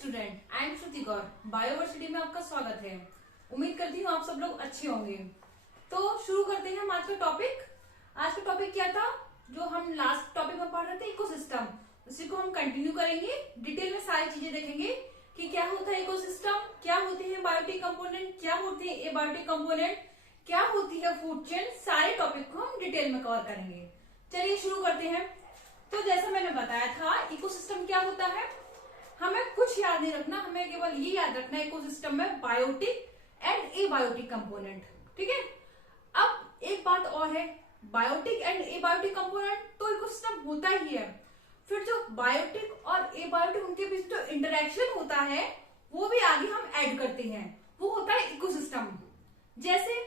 Student, I am Shruti Kaur. Bioversity में आपका स्वागत है। उम्मीद करती हूँ आप सब लोग अच्छे होंगे। तो शुरू करते हैं हम आज का टॉपिक। आज का टॉपिक क्या था जो हम लास्ट टॉपिक में पढ़ रहे थे, इकोसिस्टम। उसी को हम कंटिन्यू करेंगे, डिटेल में सारी चीजें देखेंगे कि क्या होता है इकोसिस्टम, क्या होते हैं बायोटिक कंपोनेंट, क्या होते हैं एबायोटिक कंपोनेंट, क्या होती है फूड चेन। सारे टॉपिक को हम डिटेल में कवर करेंगे। चलिए शुरू करते हैं। तो जैसा मैंने बताया था, इकोसिस्टम क्या होता है, हमें कुछ याद नहीं रखना, हमें केवल ये याद रखना है इकोसिस्टम में बायोटिक एंड एबायोटिक कंपोनेंट। ठीक है। अब एक बात और है, बायोटिक एंड एबायोटिक कंपोनेंट तो इकोसिस्टम होता ही है, फिर जो बायोटिक और एबायोटिक उनके बीच जो इंटरेक्शन होता है वो भी आगे हम ऐड करते हैं, वो होता है इकोसिस्टम। जैसे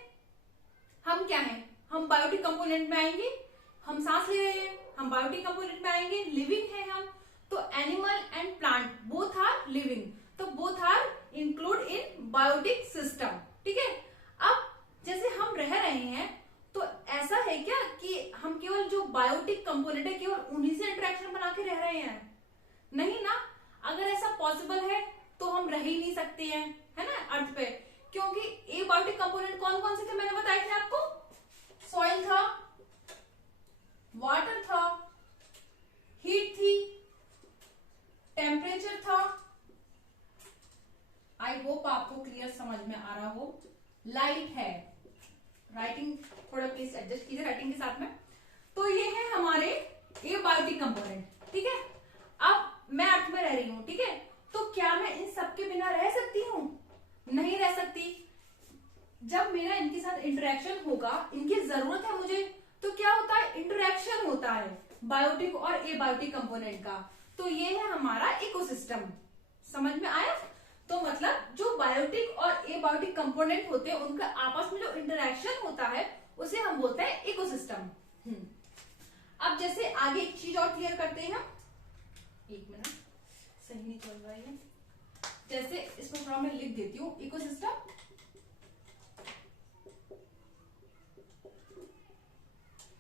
हम क्या है, हम बायोटिक कंपोनेंट में आएंगे, हम सांस ले रहे हैं, हम बायोटिक कंपोनेंट में आएंगे, लिविंग है हम, तो animal and plant both are living, तो both are include in biotic system. ठीक है। अब जैसे हम रह रहे हैं तो ऐसा है क्या कि हम केवल जो बायोटिक कंपोनेंट है केवल उन्हीं से इंटरेक्शन बना के रह रहे हैं? नहीं ना। अगर ऐसा पॉसिबल है तो हम रह ही नहीं सकते हैं, है ना, अर्थ पे। क्योंकि एबायोटिक कंपोनेंट कौन कौन से थे मैंने बताए थे आपको। सॉइल था, वाटर था, हीट थी, टेम्परेचर था। आई होप आपको क्लियर समझ में आ रहा हो। लाइट है, राइटिंग थोड़ा प्लीज एडजस्ट कीजिए राइटिंग के साथ में। तो ये है हमारे एबायोटिक कंपोनेंट। ठीक है। अब मैं अर्थ में रह रही हूं, ठीक है, तो क्या मैं इन सबके बिना रह सकती हूँ? नहीं रह सकती। जब मेरा इनके साथ इंटरेक्शन होगा, इनकी जरूरत है मुझे, तो क्या होता है, इंटरेक्शन होता है बायोटिक और एबायोटिक कंपोनेंट का। तो ये है हमारा इकोसिस्टम। समझ में आया? तो मतलब जो बायोटिक और एबायोटिक कंपोनेंट होते हैं उनका आपस में जो इंटरेक्शन होता है उसे हम बोलते हैं इकोसिस्टम। अब जैसे आगे एक चीज और क्लियर करते हैं हम। एक मिनट, सही नहीं चल रहा है। जैसे इसको थोड़ा मैं लिख देती हूँ, इकोसिस्टम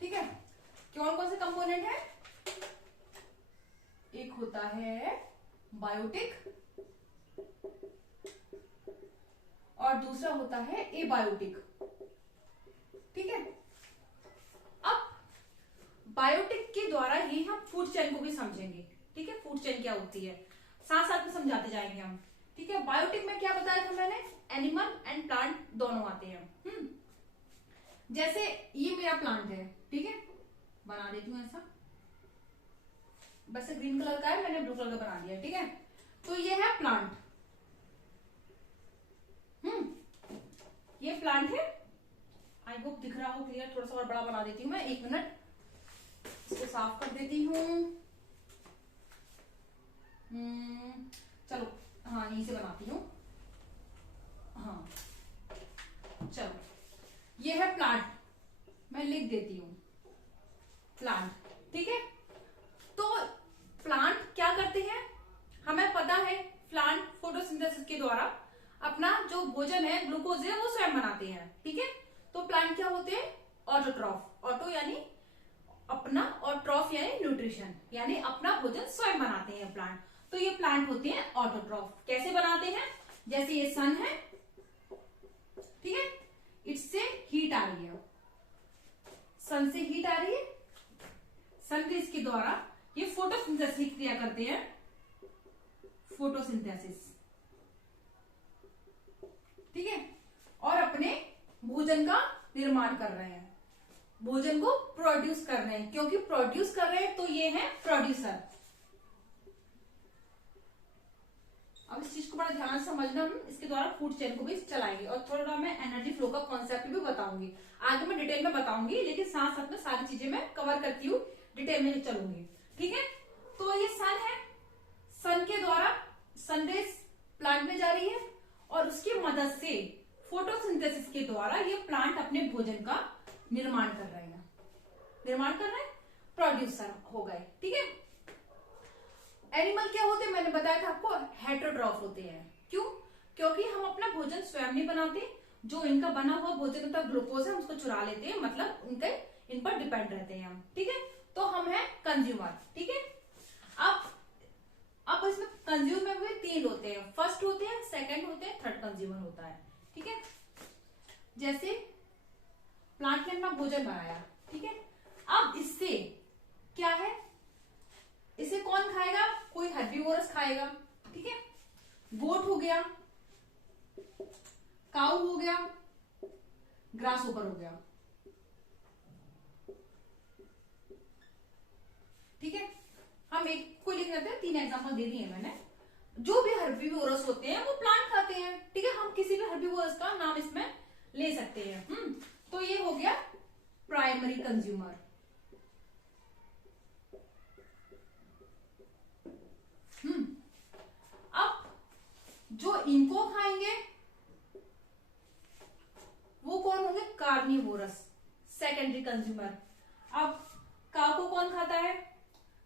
ठीक है। कौन कौन से कंपोनेंट है? एक होता है बायोटिक और दूसरा होता है एबायोटिक। ठीक है। अब बायोटिक के द्वारा ही हम फूड चेन को भी समझेंगे। ठीक है, फूड चेन क्या होती है साथ साथ में समझाते जाएंगे हम। ठीक है। बायोटिक में क्या बताया था मैंने, एनिमल एंड प्लांट दोनों आते हैं। जैसे ये मेरा प्लांट है, ठीक है, बना देती हूँ ऐसा, वैसे ग्रीन कलर का है, मैंने ब्लू कलर का बना दिया। ठीक है। तो ये है प्लांट। ये प्लांट है। आई होप दिख रहा हो क्लियर। थोड़ा सा और बड़ा बना देती हूँ मैं, एक मिनट, इसको साफ कर देती हूँ। चलो, हाँ यहीं से बनाती हूँ। हाँ चलो, ये है प्लांट, मैं लिख देती हूँ प्लांट। ठीक है। तो प्लांट क्या करते हैं, हमें पता है, प्लांट फोटोसिंथेसिस के द्वारा अपना जो भोजन है, ग्लूकोज है, वो स्वयं बनाते हैं। ठीक है। तो प्लांट क्या होते हैं, ऑटोट्रॉफ। ऑटो यानी अपना और ट्रॉफ यानी न्यूट्रिशन, यानी अपना भोजन स्वयं बनाते हैं प्लांट। तो ये प्लांट होते हैं ऑटोट्रॉफ। कैसे बनाते हैं, जैसे ये सन है, ठीक है, इससे हीट आ रही है, सन से हीट आ रही है, सन रेज के द्वारा ये फोटोसिंथेसिस क्रिया करते हैं, फोटोसिंथेसिस। ठीक है। और अपने भोजन का निर्माण कर रहे हैं, भोजन को प्रोड्यूस कर रहे हैं। क्योंकि प्रोड्यूस कर रहे हैं तो ये है प्रोड्यूसर। अब इस चीज को बड़ा ध्यान से समझना, हम इसके द्वारा फूड चेन को भी चलाएंगे और थोड़ा मैं एनर्जी फ्लो का कॉन्सेप्ट भी बताऊंगी। आगे मैं डिटेल में बताऊंगी, लेकिन साथ साथ में सारी चीजें मैं कवर करती हूँ, डिटेल में चलूंगी। ठीक है। तो ये सन है, सन के द्वारा सनरेज प्लांट में जा रही है और उसकी मदद से फोटोसिंथेसिस के द्वारा ये प्लांट अपने भोजन का निर्माण कर रहे हैं। निर्माण कर रहे हैं, प्रोड्यूसर हो गए। ठीक है। एनिमल क्या होते हैं, मैंने बताया था आपको, हेटेरोट्रॉफ होते हैं। क्यों? क्योंकि हम अपना भोजन स्वयं नहीं बनाते, जो इनका बना हुआ भोजन होता है ग्लूकोज है, उसको चुरा लेते हैं, मतलब उनके इन पर डिपेंड रहते हैं हम। ठीक है। तो हम है कंज्यूमर। ठीक है। अब इसमें कंज्यूम में भी तीन होते हैं, फर्स्ट होते हैं, सेकंड होते हैं, थर्ड कंज्यूमर होता है। ठीक है, जैसे प्लांट ने अपना भोजन बनाया, ठीक है, अब इससे क्या है, इसे कौन खाएगा, कोई हर्बीवोरस खाएगा। ठीक है, गोट हो गया, काऊ हो गया, ग्रासहोपर हो गया। ठीक है, हम एक को लिख लेते हैं, 3 एग्जांपल दे दिए मैंने। जो भी हर्बीवोरस होते हैं वो प्लांट खाते हैं। ठीक है, हम किसी भी हर्बीवोरस का नाम इसमें ले सकते हैं। तो ये हो गया प्राइमरी कंज्यूमर। अब जो इनको खाएंगे वो कौन होंगे, कार्निवोरस, सेकेंडरी कंज्यूमर। अब काऊ को कौन खाता है,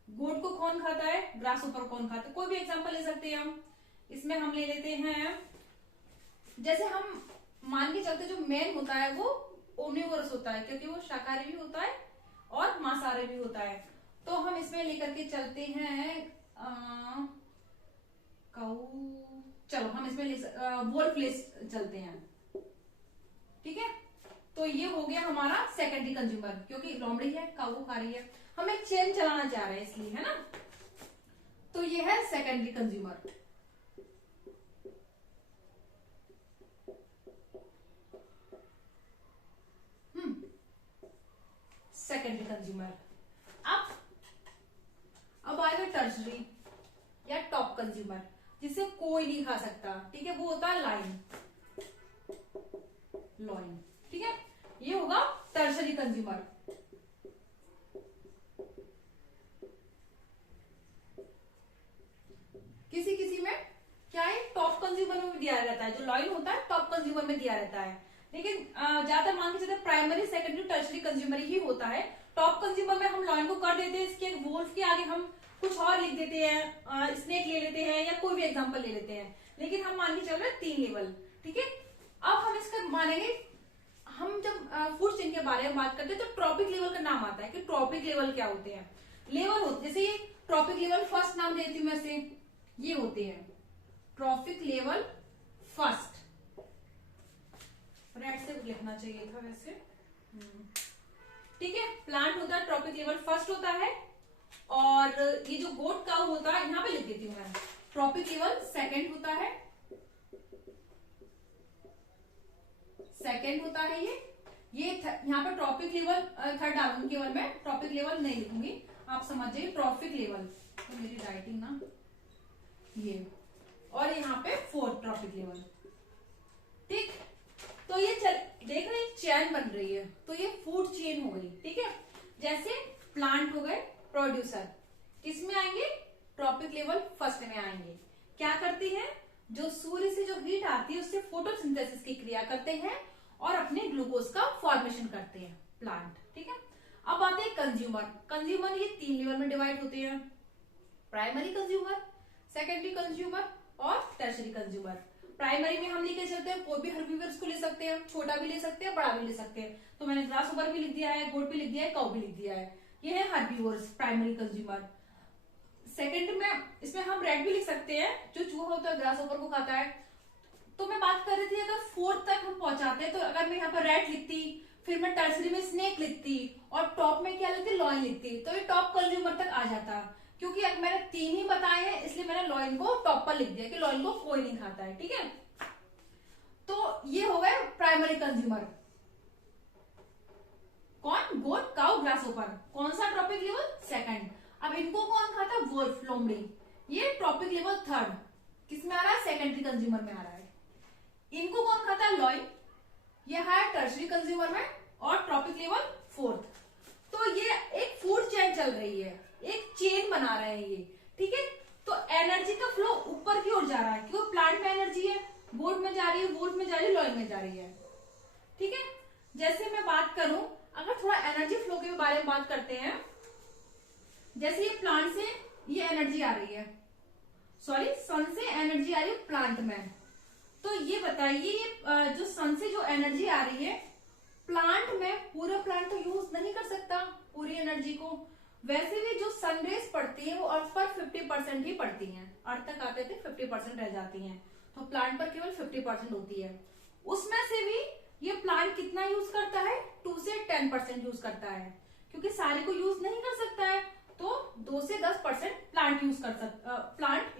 गोट को कौन खाता है, ग्रासहोपर कौन खाता है। कोई भी एग्जांपल ले सकते हैं हम। इसमें हम ले लेते हैं, जैसे हम मान के चलते जो मेन होता है वो ओमनिवोरस होता है, क्योंकि वो शाकाहारी भी होता है और मांसाहारी भी होता है। तो हम इसमें लेकर के चलते हैं चलो हम इसमें वोल्फ ले चलते हैं। ठीक है, तो ये हो गया हमारा सेकेंडरी कंज्यूमर, क्योंकि लोमड़ी है, काऊ खा रही है, हम एक चेन चलाना चाह रहे हैं इसलिए, है ना। तो ये है सेकेंडरी कंज्यूमर। Secondary consumer. अब आएगा टर्शरी या टॉप कंज्यूमर, जिसे कोई नहीं खा सकता। ठीक है, वो होता है लाइन, लॉइन। ठीक है, ये होगा टर्शरी कंज्यूमर। किसी किसी में क्या है, टॉप कंज्यूमर में भी दिया रहता है, जो लॉइन होता है टॉप कंज्यूमर में दिया रहता है। लेकिन ज्यादातर मान के चलते प्राइमरी, सेकेंडरी, टर्शरी कंज्यूमर ही होता है। टॉप कंज्यूमर में हम लॉइन को कर देते हैं, इसके वोल्फ के आगे हम कुछ और लिख देते हैं, स्नेक ले लेते हैं या कोई भी एग्जांपल ले लेते हैं। लेकिन हम मान के चल रहे हैं 3 लेवल। ठीक है, अब हम इसका मानेंगे, हम जब फूड चेन के बारे में बात करते हैं तो ट्रॉपिक लेवल का नाम आता है कि ट्रॉपिक लेवल क्या होते हैं। लेवल होते, जैसे ये ट्रॉपिक लेवल फर्स्ट नाम देती हूं मैं से, ये होते हैं ट्रॉपिक लेवल फर्स्ट। रेड से लिखना चाहिए था वैसे। ठीक है, प्लांट होता है ट्रॉपिक लेवल फर्स्ट होता है, और ये जो गोट काऊ होता है, यहां पे लिख देती हूँ मैं, ट्रॉपिक लेवल सेकंड होता है, सेकंड होता है ये यहाँ पे ट्रॉपिक लेवल थर्ड डालूंगी, केवल मैं ट्रॉपिक लेवल नहीं लिखूंगी, आप समझ जाइए ट्रॉपिक लेवल। तो मेरी राइटिंग ना ये, और यहाँ पे फोर्थ ट्रॉपिक लेवल। ठीक, तो ये देख रहे चेन बन रही है, तो ये फूड चेन हो गई। ठीक है, जैसे प्लांट हो गए प्रोड्यूसर, किसमें आएंगे, ट्रॉपिक लेवल फर्स्ट में आएंगे। क्या करते हैं, जो सूर्य से जो हीट आती है उससे फोटोसिंथेसिस की क्रिया करते हैं और अपने ग्लूकोज का फॉर्मेशन करते हैं प्लांट। ठीक है, अब आते हैं कंज्यूमर। कंज्यूमर ये 3 लेवल में डिवाइड होते हैं, प्राइमरी कंज्यूमर, सेकेंडरी कंज्यूमर और टर्शरी कंज्यूमर। प्राइमरी में हम लेके चलते हैं, कोई भी हर्बीवर्स को ले सकते हैं, छोटा भी ले सकते हैं, बड़ा भी ले सकते हैं। तो मैंने ग्रासहोपर भी लिख दिया है, गोट भी लिख दिया है, काऊ भी लिख दिया है। ये है हर्बीवर्स, प्राइमरी कंज्यूमर। सेकेंड में इसमें हम रेड भी लिख सकते हैं, जो चूहा होता है ग्रासहोपर को खाता है। तो मैं बात कर रही थी, अगर फोर्थ तक हम पहुंचाते हैं, तो अगर मैं यहाँ पर रेड लिखती, फिर मैं टर्सरी में स्नेक लिखती और टॉप में क्या लिखती, लॉइन लिखती, तो ये टॉप कंज्यूमर तक आ जाता। क्योंकि अब मैंने 3 ही बताए हैं, इसलिए मैंने लॉइन को टॉप पर लिख दिया कि लॉइन को कोई नहीं खाता है। ठीक है, तो ये हो गए प्राइमरी कंज्यूमर। कौन, गोट, काऊ, ग्रासहोपर। कौन सा ट्रॉपिक लेवल, सेकंड। अब इनको कौन खाता है, वोल्फ, लोमड़ी। ये ट्रॉपिक लेवल थर्ड, किसमें आ रहा है, सेकेंडरी कंज्यूमर में आ रहा है। इनको कौन खाता है, लॉइन, ये है टर्शरी कंज्यूमर में, और ट्रॉपिक लेवल फोर्थ। तो ये एक फूड चेन चल रही है, एक चेन बना रहे हैं ये। ठीक है, तो एनर्जी का फ्लो ऊपर की ओर जा रहा है, क्योंकि प्लांट में एनर्जी है, गोट में जा रही है, वोल्फ में जा रही है, लॉइन में जा रही है। ठीक है, जैसे मैं बात करूं, अगर थोड़ा एनर्जी फ्लो के बारे में बात करते हैं, जैसे ये प्लांट से ये एनर्जी आ रही है, सॉरी सन से एनर्जी आ रही है प्लांट में। तो ये बताइए, ये जो सन से जो एनर्जी आ रही है प्लांट में, पूरा प्लांट तो यूज नहीं कर सकता पूरी एनर्जी को, वैसे भी जो सनरेज पड़ती है वो अर्थ पर 50% ही पड़ती हैं, अर्थ तक आते थे 50% रह जाती हैं, तो प्लांट पर केवल 50% होती है। उसमें से भी ये प्लांट कितना यूज करता है, 2 से 10% यूज करता है, क्योंकि सारे को यूज नहीं कर सकता है, तो 2 से 10% प्लांट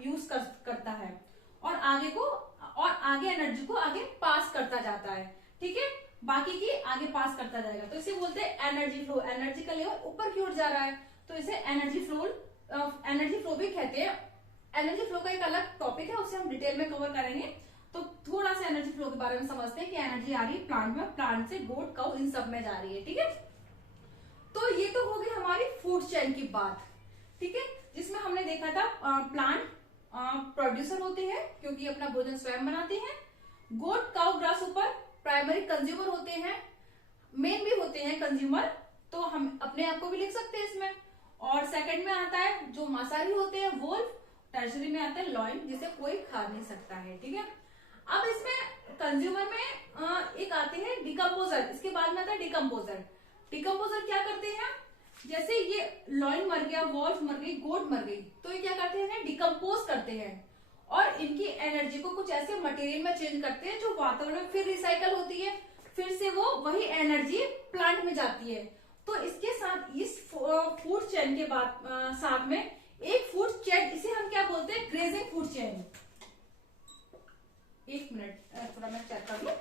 यूज करता है, और आगे एनर्जी को आगे पास करता जाता है। ठीक है, बाकी की आगे पास करता जाएगा, तो इसे बोलते हैं एनर्जी फ्लो। एनर्जी का लेवल ऊपर की ओर जा रहा है, तो इसे एनर्जी फ्लो भी कहते हैं। एनर्जी फ्लो का एक अलग टॉपिक है, उसे हम डिटेल में कवर करेंगे। तो थोड़ा सा एनर्जी फ्लो के बारे में समझते हैं कि एनर्जी आ रही है प्लांट में, प्लांट से गोट काउ इन सब में जा रही है। ठीक है, तो ये तो हो गई हमारी फूड चेन की बात। ठीक है, जिसमें हमने देखा था प्लांट प्रोड्यूसर होते हैं क्योंकि अपना भोजन स्वयं बनाते हैं, गोट काउ ग्रास ऊपर प्राइमरी कंज्यूमर होते हैं, मेन भी होते हैं कंज्यूमर, तो हम अपने आप को भी लिख सकते हैं इसमें। और सेकंड में आता है जो मांसाहारी होते हैं वोल्फ, टर्शरी में आता है लॉइन, जिसे कोई खा नहीं सकता है। ठीक है, अब इसमें कंज्यूमर में एक आते हैं डिकम्पोजर, इसके बाद में आता है डिकम्पोजर। डिकम्पोजर क्या करते हैं, जैसे ये लॉइन मर गया, वॉल्फ मर गई, गोट मर गई, तो ये क्या करते हैं, डिकम्पोज करते हैं और इनकी एनर्जी को कुछ ऐसे मटेरियल में चेंज करते हैं जो वातावरण में फिर रिसाइकल होती है, फिर से वो वही एनर्जी प्लांट में जाती है। तो इसके साथ इस फूड चेन के बाद साथ में एक फूड चेन, इसे हम क्या बोलते हैं, ग्रेजिंग फूड चेन। एक मिनट थोड़ा मैं चेक कर लूं।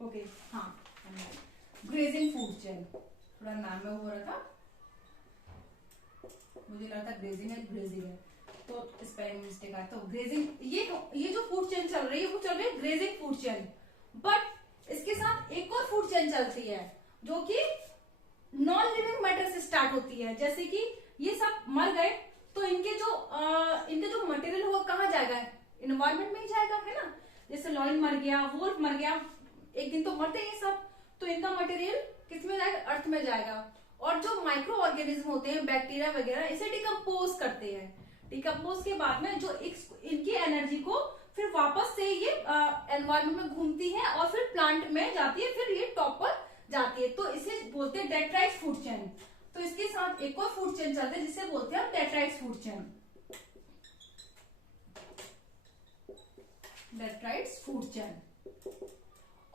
ओके, हाँ, ग्रेजिंग फूड चेन, थोड़ा नाम में हो रहा था, मुझे लगा था ग्रेजिंग है, तो स्पेलिंग मिस्टेक आया। तो ग्रेजिंग, ये जो फूड चेन चल रही है वो चल रही है ग्रेजिंग फूड चेन। बट इसके साथ एक और फूड चेन चलती है जो कि नॉन लिविंग मैटर से स्टार्ट होती है। जैसे कि ये सब मर गए, तो इनके जो मटेरियल वो कहाँ जाएगा, इन्वायरमेंट में ही जाएगा, है ना। जैसे लॉयन मर गया, वोल्फ मर गया, एक दिन तो मरते हैं सब, तो इनका मटेरियल किस में जाएगा, अर्थ में जाएगा। और जो माइक्रो ऑर्गेनिज्म होते हैं, बैक्टीरिया वगैरह, इसे डिकम्पोज करते हैं। डिकम्पोज के बाद में जो इनकी एनर्जी को फिर वापस से ये एनवायरमेंट में घूमती है और फिर प्लांट में जाती है, फिर ये टॉप पर जाती है, तो इसे बोलते हैं डेट्राइट्स फूड चेन। तो इसके साथ एक और फूड चेन चलते हैं जिसे बोलते हैं detritus food chain. डेट्राइट्स food chain,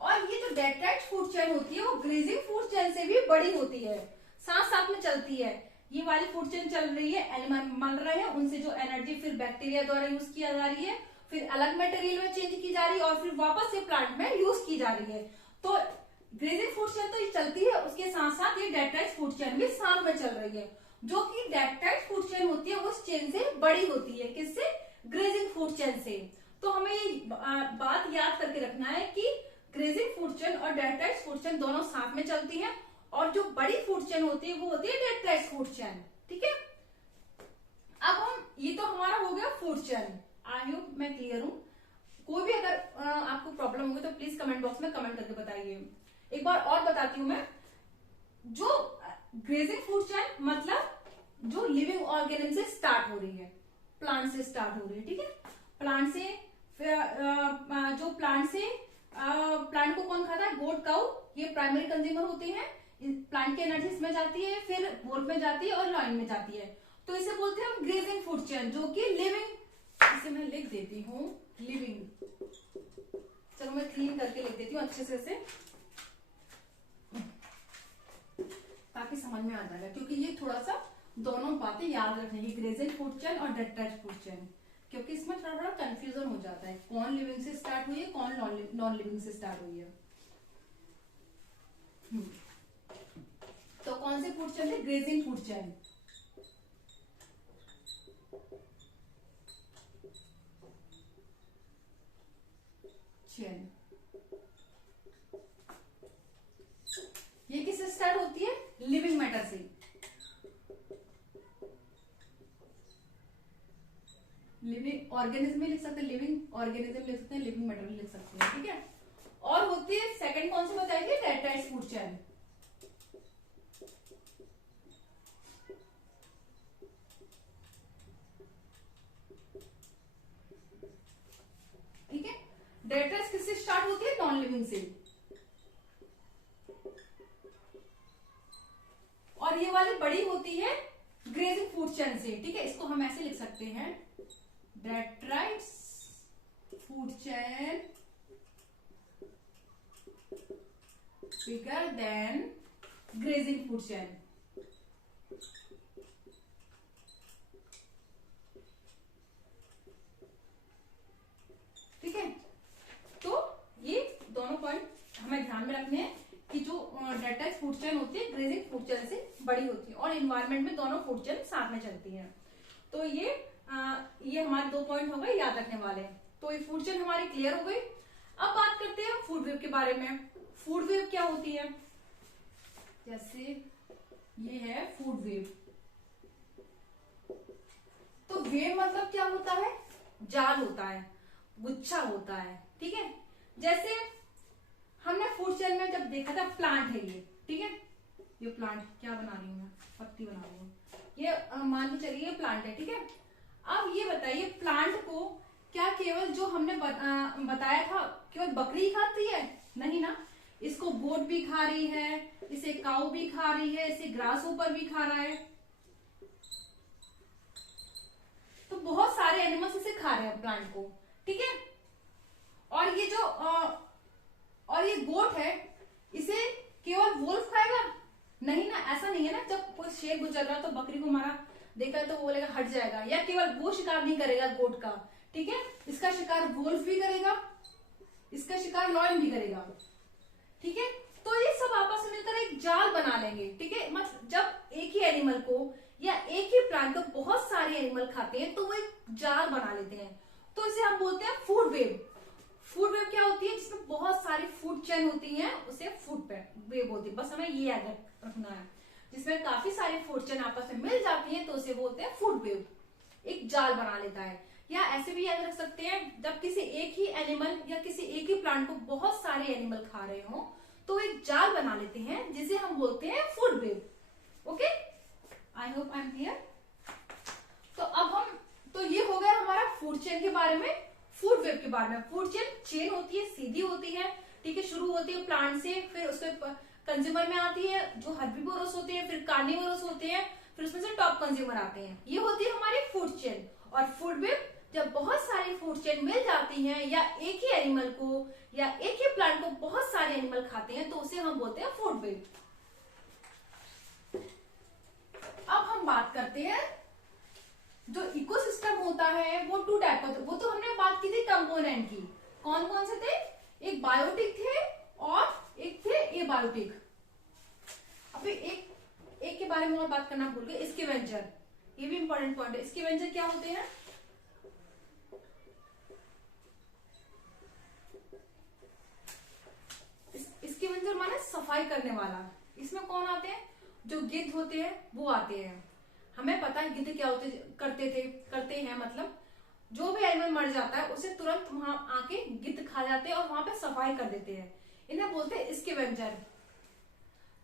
और ये जो डेट्राइट्स फूड चेन होती है वो ग्रेजिंग फूड चेन से भी बड़ी होती है, साथ साथ में चलती है। ये वाली फूड चेन चल रही है, एनिमल मर रहे हैं, उनसे जो एनर्जी फिर बैक्टीरिया द्वारा यूज किया जा रही है, फिर अलग मटेरियल में चेंज की जा रही है और फिर वापस से प्लांट में यूज की जा रही है। तो ग्रेजिंग फूड चेन तो ये चलती है, उसके साथ साथ ये डेट्राइट्स फूड चेन भी साथ में चल रही है। जो कि डेट्राइट्स फूड चेन होती है वो उस चेन से बड़ी होती है, किससे, ग्रेजिंग फूड चेन से। तो हमें ये बात याद करके रखना है कि ग्रेजिंग फूड चेन और डेट्राइट्स फूड चेन दोनों साथ में चलती हैं, और जो बड़ी फूड चेन होती है वो होती है डेट्राइट्स फूड चेन। ठीक है, अब हम, ये तो हमारा हो गया फूड चेन। आई होप मैं क्लियर हूं। कोई भी अगर आपको प्रॉब्लम होगी तो प्लीज कमेंट बॉक्स में कमेंट करके बताइए। एक बार और बताती हूँ मैं, जो ग्रेजिंग फूड चेन मतलब जो लिविंग ऑर्गेनिज्म से स्टार्ट हो रही है, प्लांट से स्टार्ट हो रही है। ठीक है, प्लांट से जो प्लांट को कौन खाता है, गोट काउ, ये प्राइमरी कंज्यूमर होते हैं, प्लांट की एनर्जी इसमें जाती है, फिर वोल्फ में जाती है और लॉइन में जाती है, तो इसे बोलते हैं हम ग्रेजिंग फूड चेन, जो कि लिविंग, इसे मैं लिख देती हूँ लिविंग, चलो मैं क्लीन करके लिख देती हूँ अच्छे से ताकि समझ में आ जाएगा, क्योंकि ये थोड़ा सा दोनों बातें याद रखने की, ग्रेजिंग फूड चेन और डेट्राइट्स फूड चेन, क्योंकि इसमें थोड़ा कंफ्यूजन हो जाता है, कौन लिविंग से स्टार्ट हुई है, कौन नॉन लिविंग से स्टार्ट हुई है। तो कौन से फूड चेन थे, ग्रेजिंग फूड चेन। ये किससे स्टार्ट होती है, लिविंग मैटर से। लिविंग ऑर्गेनिज्म में लिख सकते हैं, लिविंग ऑर्गेनिज्म लिख सकते हैं, लिविंग मैटर लिख सकते हैं। ठीक है, और होती है सेकंड कौन सी बताएंगे, डेट्राइट्स फूड चेन। ठीक है, डेट्राइट्स किससे स्टार्ट होती है, नॉन लिविंग से। और ये वाली बड़ी होती है ग्रेजिंग फूड चेन से, ठीक है। इसको हम ऐसे लिख सकते हैं, detritus food chain bigger than grazing food chain. ठीक है, तो ये दोनों पॉइंट हमें ध्यान में रखने हैं कि जो डेट्राइट्स फूड चेन होती है ग्रेजिंग फूड चेन से बड़ी होती है, और इन्वायरमेंट में दोनों फूड चेन साथ में चलती है। तो ये हमारे 2 पॉइंट हो गए याद रखने वाले। तो ये फूड चेन हमारी क्लियर हो गई। अब बात करते हैं फूड वेव के बारे में। फूड वेव क्या होती है? जैसे ये है फूड वेव। तो वेव मतलब क्या होता है? जाल होता है, गुच्छा होता है, ठीक है। जैसे हमने फूड चेन में जब देखा था, प्लांट है ये, ठीक है। ये प्लांट क्या बना रही हूँ मैं, पत्ती बना रही हूँ, ये मान के चलिए ये प्लांट है, ठीक है। अब ये बताइए, प्लांट को क्या केवल जो हमने बताया था केवल बकरी खाती है? नहीं ना, इसको गोट भी खा रही है, इसे काऊ भी खा रही है, इसे ग्रास ऊपर भी खा रहा है। तो बहुत सारे एनिमल्स इसे खा रहे हैं प्लांट को, ठीक है। और ये जो और ये गोट है, इसे केवल वोल्फ खाएगा? नहीं ना, ऐसा नहीं है ना। जब कोई शेर गुजर रहा तो बकरी को मारा देखा तो वो बोलेगा हट जाएगा, या केवल वो शिकार नहीं करेगा गोट का, ठीक है। इसका शिकार वोल्फ भी करेगा, इसका शिकार लॉयन भी करेगा, ठीक है। तो ये सब आपस में मिलकर एक जाल बना लेंगे, ठीक है। मतलब जब एक ही एनिमल को या एक ही प्लांट को बहुत सारे एनिमल खाते हैं तो वो एक जाल बना लेते हैं, तो इसे हम बोलते हैं फूड वेव। फूड वेव क्या होती है? जिसमें बहुत सारी फूड चेन होती है, उसे फूड वेव होती है। बस हमें ये याद रखना है, जिसमें काफी सारी फूड चेन आपस में मिल जाती है तो उसे बोलते हैं फूड वेव, एक जाल बना लेता है। या ऐसे भी याद रख सकते हैं, जब किसी एक ही एनिमल या किसी एक ही प्लांट को बहुत सारे एनिमल खा रहे हो तो एक जाल बना लेते हैं जिसे हम बोलते हैं food web. Okay, I hope I am clear. तो अब हम, तो ये हो गया हमारा फूड चेन के बारे में, फूड वेव के बारे में। फूड चेन होती है, सीधी होती है, ठीक है। शुरू होती है प्लांट से, फिर उसके कंज्यूमर में आती है जो हर्बीवोरस होते हैं, फिर कार्निवोरस होते हैं, फिर उसमें से टॉप कंज्यूमर आते हैं। ये होती है हमारी फूड चेन। और फूड वेव, जब बहुत सारी फूड चेन मिल जाती हैं या एक ही एनिमल को या एक ही प्लांट को बहुत सारे एनिमल खाते हैं तो उसे हम बोलते हैं फूड वेव। अब हम बात करते हैं, जो इकोसिस्टम होता है वो 2 टाइप का। वो तो हमने बात की थी कंपोनेंट की। कौन कौन से थे? एक बायोटिक थे और एक थे एबायोटिक। अभी एक के बारे में और बात करना भूल गए, स्कैवेंजर। ये भी इंपॉर्टेंट पॉइंट है। स्कैवेंजर क्या होते हैं? स्कैवेंजर माने सफाई करने वाला। इसमें कौन आते हैं? जो गिद्ध होते हैं वो आते हैं। हमें पता है गिद्ध क्या करते हैं, मतलब जो भी एनिमल मर जाता है उसे तुरंत वहां आके गिद्ध खा जाते हैं और वहां पे सफाई कर देते हैं। इन्हें बोलते हैं स्कैवेंजर।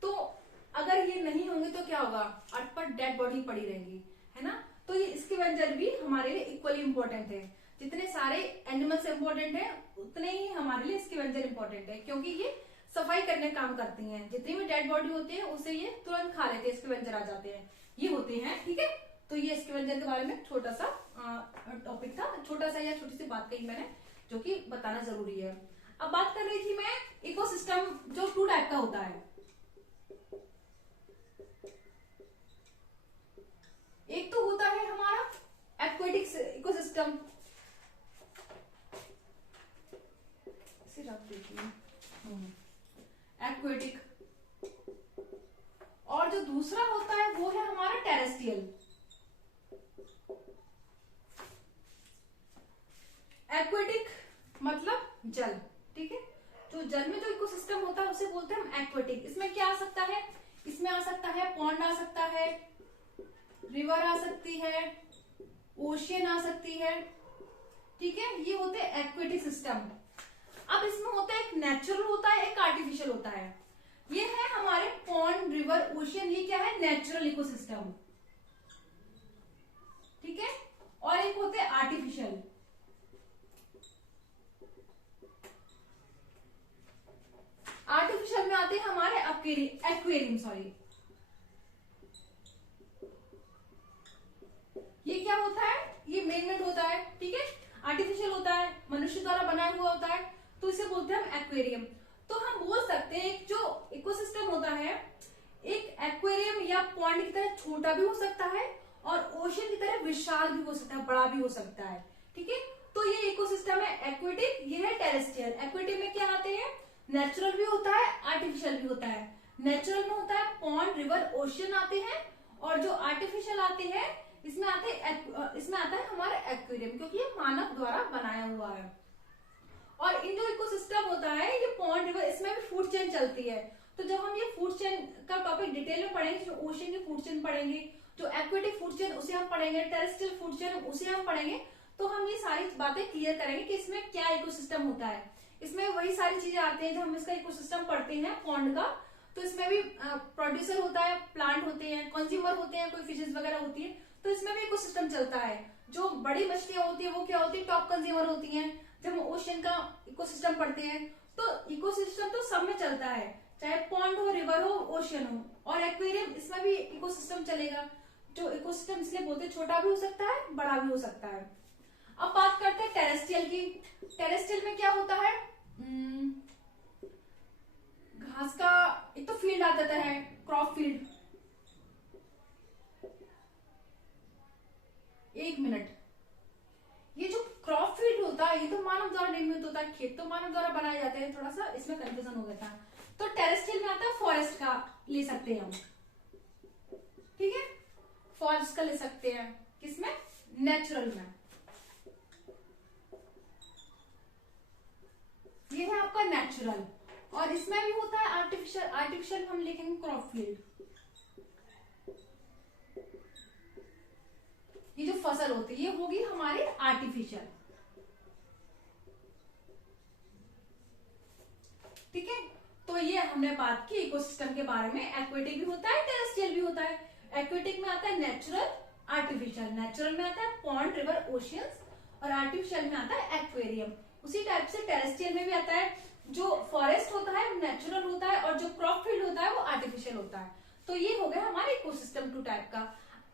तो अगर ये नहीं होंगे तो क्या होगा? अटपट डेड बॉडी पड़ी रहेगी, है ना। तो ये स्कैवेंजर भी हमारे लिए इक्वली इंपॉर्टेंट है। जितने सारे एनिमल्स इंपॉर्टेंट है उतने ही हमारे लिए स्कैवेंजर इंपॉर्टेंट है, क्योंकि ये सफाई करने का काम करती हैं। जितनी भी डेड बॉडी होती है उसे ये तुरंत खा लेते हैं, स्कैवेंजर आ जाते हैं, ये होते हैं, ठीक है। तो ये स्कैवेंजर के बारे में छोटा सा टॉपिक था, छोटा सा या छोटी सी बात कही मैंने, जो कि बताना जरूरी है। अब बात कर रही थी मैं इकोसिस्टम, जो 2 टाइप का होता है। एक तो होता है हमारा एक्वेटिक इकोसिस्टम, इसे रख देती हूँ, एक्वेटिक। और जो दूसरा होता है वो है हमारा टेरेस्ट्रियल। एक्वेटिक मतलब जल, ठीक है। जो जल में जो इकोसिस्टम होता है उसे बोलते हैं हम एक्वेटिक। इसमें क्या आ सकता है? इसमें आ सकता है पॉन्ड आ सकता है, रिवर आ सकती है, ओशियन आ सकती है, ठीक है। ये होते हैं एक्वेटिक सिस्टम। अब इसमें होता है एक नेचुरल होता है, एक आर्टिफिशियल होता है। ये है हमारे पॉन्ड, रिवर, ओशियन, ये क्या है? नेचुरल इकोसिस्टम, ठीक है। और एक होते हैं आर्टिफिशियल। आर्टिफिशियल में आते हैं हमारे एक्वेरियम, सॉरी ये क्या होता है, ये मैनमेड होता है, ठीक है, आर्टिफिशियल होता है, मनुष्य द्वारा बनाया हुआ होता है, तो इसे बोलते हैं हम एक्वेरियम। तो हम बोल सकते हैं एक जो इकोसिस्टम होता है, एक एक्वेरियम या पॉन्ड की तरह छोटा भी हो सकता है और ओशन की तरह विशाल भी हो सकता है, बड़ा भी हो सकता है, ठीक है। तो ये इकोसिस्टम है एक्वेटिक, ये है टेरेस्ट्रियल। एक्वेटिक में क्या आते हैं, नेचुरल भी होता है, आर्टिफिशियल भी होता है। नेचुरल में होता है पॉन्ड, रिवर, ओशन आते हैं, और जो आर्टिफिशियल आते हैं इसमें इसमें आता है हमारा एक्वेरियम, क्योंकि ये मानव द्वारा बनाया हुआ है। और इन जो इकोसिस्टम होता है, ये पॉन्ड, रिवर, इसमें भी फूड चेन चलती है। तो जब हम ये फूड चेन का टॉपिक डिटेल में पढ़ेंगे, जो ओशन की फूड चेन पढ़ेंगे, जो एक्वेटिक फूड चेन उसे हम पढ़ेंगे, टेरेस्ट्रियल फूड चेन उसे हम पढ़ेंगे, तो हम ये सारी बातें क्लियर करेंगे कि इसमें क्या इकोसिस्टम होता है। इसमें वही सारी चीजें आती हैं जो हम इसका इकोसिस्टम पढ़ते हैं पॉन्ड का। तो इसमें भी प्रोड्यूसर होता है, प्लांट होते हैं, कंज्यूमर होते हैं, कोई फिशेज वगैरह होती है, तो इसमें भी इकोसिस्टम चलता है। जो बड़ी मछलियां होती है वो क्या होती है, टॉप कंज्यूमर होती हैं। जब हम ओशन का इकोसिस्टम पढ़ते हैं तो इकोसिस्टम तो सब में चलता है, चाहे पॉन्ड हो, रिवर हो, ओशन हो। और एक्वेरियम, इसमें भी इकोसिस्टम चलेगा। जो इकोसिस्टम इसलिए बोलते हैं, छोटा भी हो सकता है, बड़ा भी हो सकता है। अब बात करते हैं टेरेस्ट्रियल की। टेरेस्ट्रियल में क्या होता है, घास का एक तो फील्ड आ जाता है, क्रॉप फील्ड। एक मिनट, ये जो क्रॉप फील्ड होता है ये तो मानव द्वारा निर्मित होता है, खेत तो मानव द्वारा बनाए जाते हैं। थोड़ा सा इसमें कंफ्यूजन हो गया था। तो टेरेस्ट्रियल में आता है फॉरेस्ट का, ले सकते हैं हम, ठीक है, फॉरेस्ट का ले सकते हैं। किसमें, नेचुरल में। ये है आपका नेचुरल, और इसमें भी होता है आर्टिफिशियल। आर्टिफिशियल हम लिखेंगे क्रॉप फील्ड। ये जो फसल होती है ये होगी हमारी आर्टिफिशियल, ठीक है। तो ये हमने बात की इकोसिस्टम के बारे में। एक्वेटिक भी होता है, टेरेस्ट्रियल भी होता है। एक्वेटिक में आता है नेचुरल, आर्टिफिशियल। नेचुरल में आता है पॉन्ड, रिवर, ओशियंस, और आर्टिफिशियल में आता है एक्वेरियम। उसी टाइप से टेरेस्ट्रियल में भी आता है, जो फॉरेस्ट होता है नेचुरल होता है, और जो क्रॉप फील्ड होता है वो आर्टिफिशियल होता है। तो ये हो गया हमारे इकोसिस्टम 2 टाइप का।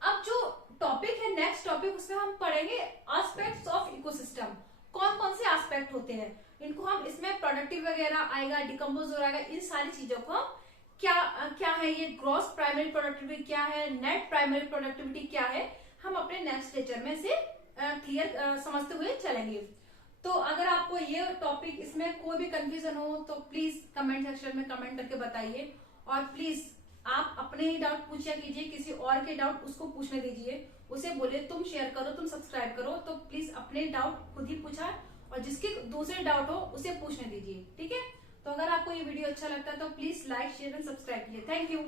अब जो टॉपिक है नेक्स्ट टॉपिक, उसमें हम पढ़ेंगे एस्पेक्ट्स ऑफ इकोसिस्टम। कौन कौन से एस्पेक्ट होते हैं इनको हम, इसमें प्रोडक्टिव वगैरह आएगा, डिकम्पोज हो जाएगा, इन सारी चीजों को क्या क्या है, ये ग्रॉस प्राइमरी प्रोडक्टिविटी क्या है, नेट प्राइमरी प्रोडक्टिविटी क्या है, हम अपने नेक्स्ट लेक्चर में से क्लियर समझते हुए चलेंगे। तो अगर आपको ये टॉपिक, इसमें कोई भी कंफ्यूजन हो तो प्लीज कमेंट सेक्शन में कमेंट करके बताइए। और प्लीज आप अपने ही डाउट पूछा कीजिए, किसी और के डाउट उसको पूछने दीजिए, उसे बोले तुम शेयर करो, तुम सब्सक्राइब करो। तो प्लीज अपने डाउट खुद ही पूछा, और जिसके दूसरे डाउट हो उसे पूछने दीजिए, ठीक है। तो अगर आपको ये वीडियो अच्छा लगता है तो please like, share and subscribe कीजिए। Thank you.